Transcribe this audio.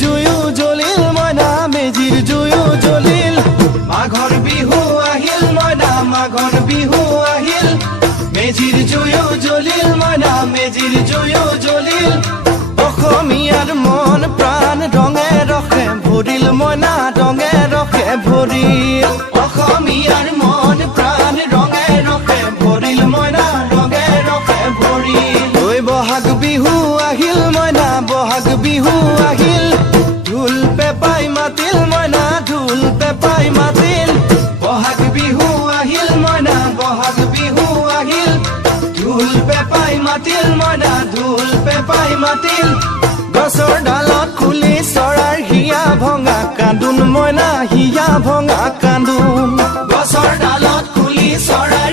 জুয়ো জ্বলিল মইনা মেজিৰ জুয়ো জ্বলিল মাঘৰ বিহু আহিল মইনা মাঘৰ বিহু আহিল মেজিৰ জুয়ো জ্বলিল মইনা মেজিৰ জুয়ো জ্বলিল অসমীয়াৰ মন প্ৰাণ ৰঙে ৰখে ভৰিল মইনা ৰঙে ৰখে ভৰিল অসমীয়াৰ মন প্ৰাণ ৰঙে ৰখে ভৰিল মইনা ৰঙে ৰখে ভৰিল ঐ বহাগ বিহু আহিল মইনা বহাগ বিহু আহিল ঢোল পেপাই মাতিল মইনা ঢোল পেপাই মাতিল বহাগ বিহু আহিল মইনা বহাগ বিহু আহিল ঢোল পেপাই মাতিল মইনা ঢোল পেপাই মাতিল গছৰ ডালত খুলি চৰাৰ হিয়া ভঙা কান্দোন মইনা হিয়া ভঙা কান্দোন গছৰ ডালত খুলি চৰাৰ